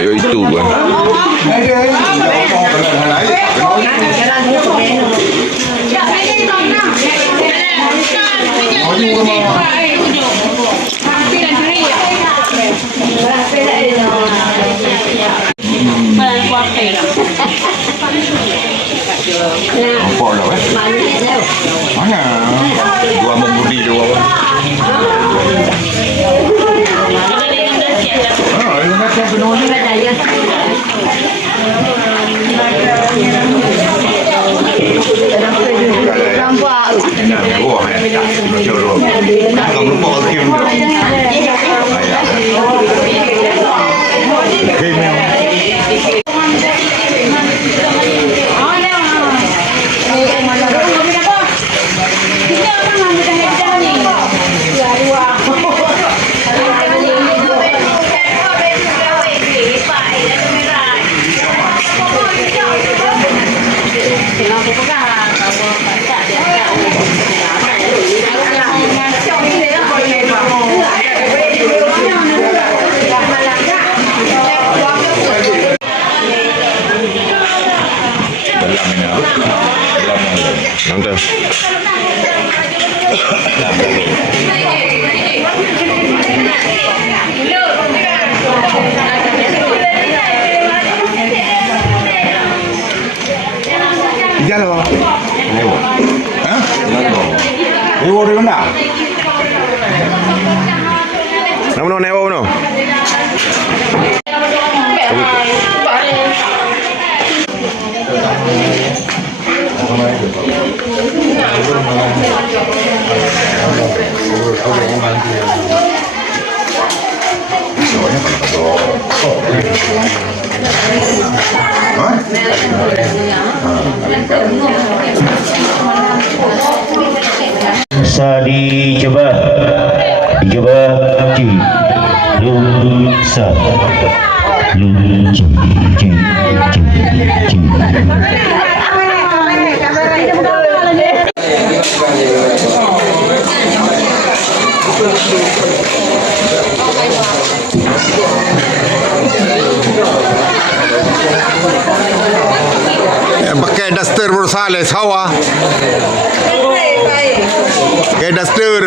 Ya itu kan. Apa dah mana? Dua membudi dua. Ini macam penuh ni. Nampak. Wah, kamu lupa kim. Nanti. Jalan. Hah? Ewo di mana? Namun ewo no. Sa dicoba ci lu sa lu ci Pakai daster bersale sawah. Pakai daster.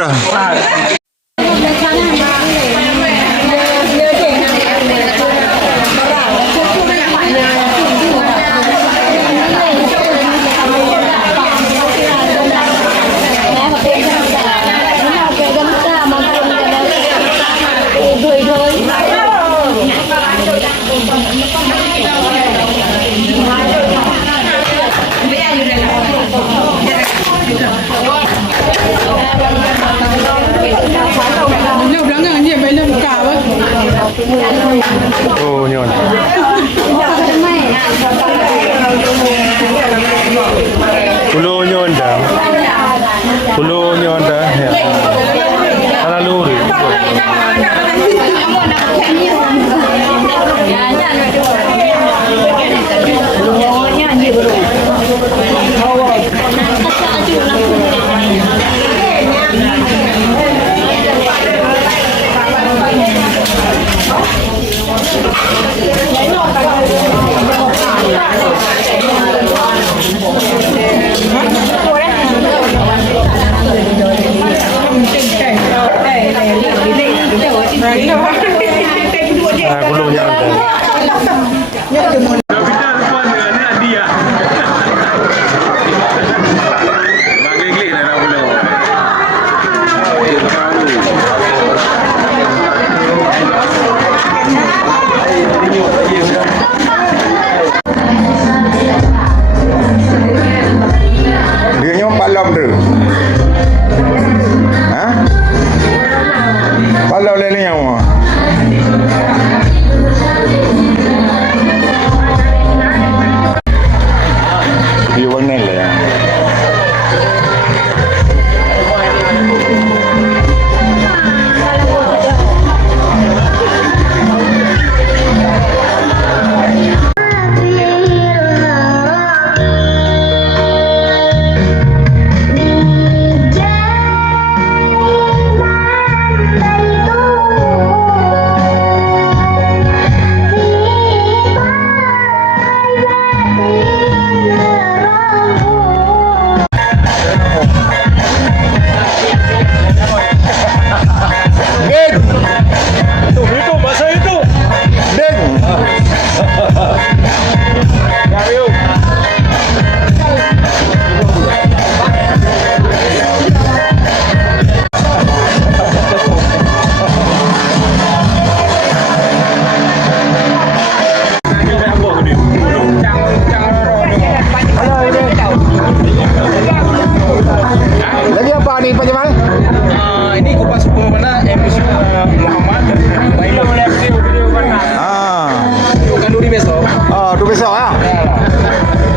tu besar ya.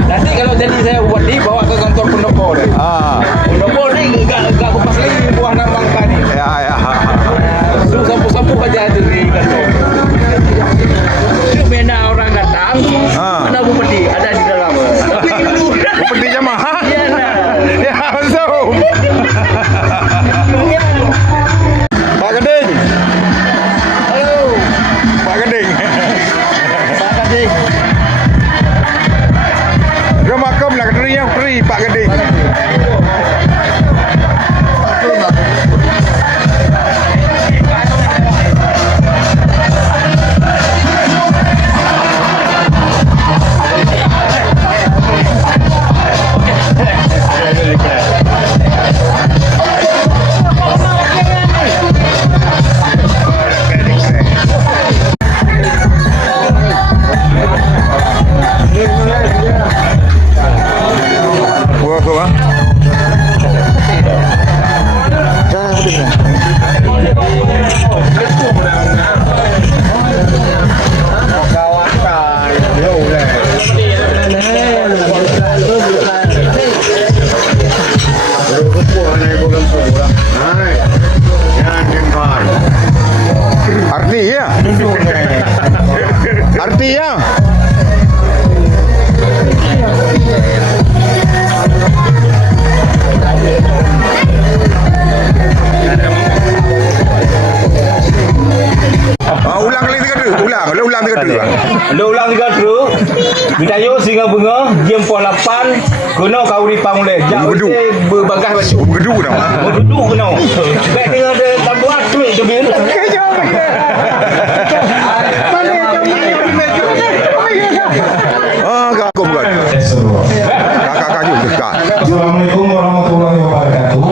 Nanti kalau jadi saya buat di bawa ke kantor pendopo deh. Pendopo ni gak kupas lagi buah nambang tadi. Ya. Su sapu-sapu aja tu di kantor. Itu bina orang datang, mana bupati ada di dalam. Tapi dulu. Bupati Jamah. Iya nah. Ya, betul. Pak Geding. Halo, Pak Geding. Pak Kading. Dia makam lah kediri yang free Pak Geding. Buat tu ah. Arti ya. Arti ya. Ulang kali tiga tu. Ulang tiga tu. Lo ulang tiga terus. Bitayo singa bunga jam 8 kena kauri pangule. Bergedu. Berbagai macam. Bergedu nama. Bergedu kena. Baik dengan dia tak buat tu je bil. Kakak bukan. Kakak juga dekat. Assalamualaikum warahmatullahi wabarakatuh.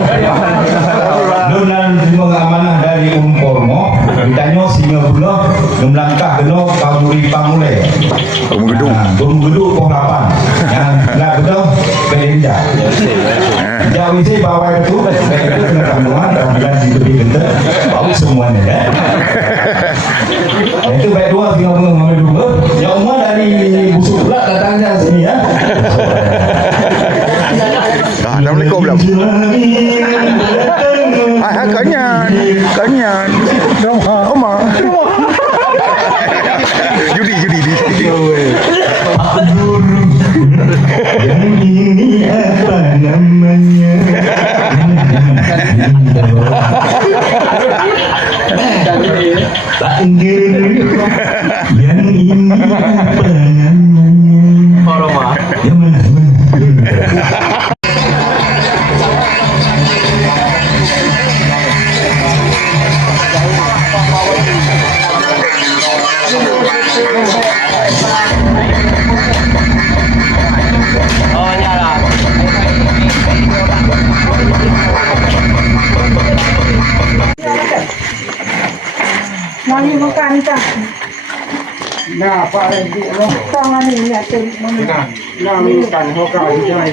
Nunan terima amanah dari Umpormo. Ditanya singa pula melangkah kena kaburi pamule. Bergedu. Bergedu pokok 8. Yang nak betul berenja. Jauh isi bawah itu kena kandungan dan bulan diberi bentuk bau semuanya ya. Itu baik dua singa pula mengambil dua. Yang umur dari busuk pula datangnya sini ya. Assalamualaikum belum. Kanyan. Oma. Judi. Yang ini apa namanya? Banjir. Yang ini apa namanya? Yang mana? Mami makan tak? Nah, Pak Rendi, tangan ini ada mana? Nah, makan hoka di sana.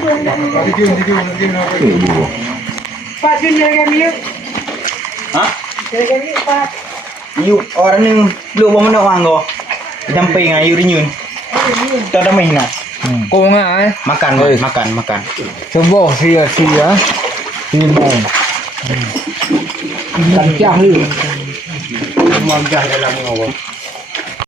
Pak Jun jaga miuk. Hah? Jaga miuk Pak. You orang ni belum mana orang go. Sampai ngai you rinyun. Tak ada main nak. Kau ngah Makan. coba sia timong kancah ni Mangga dalam ngawak.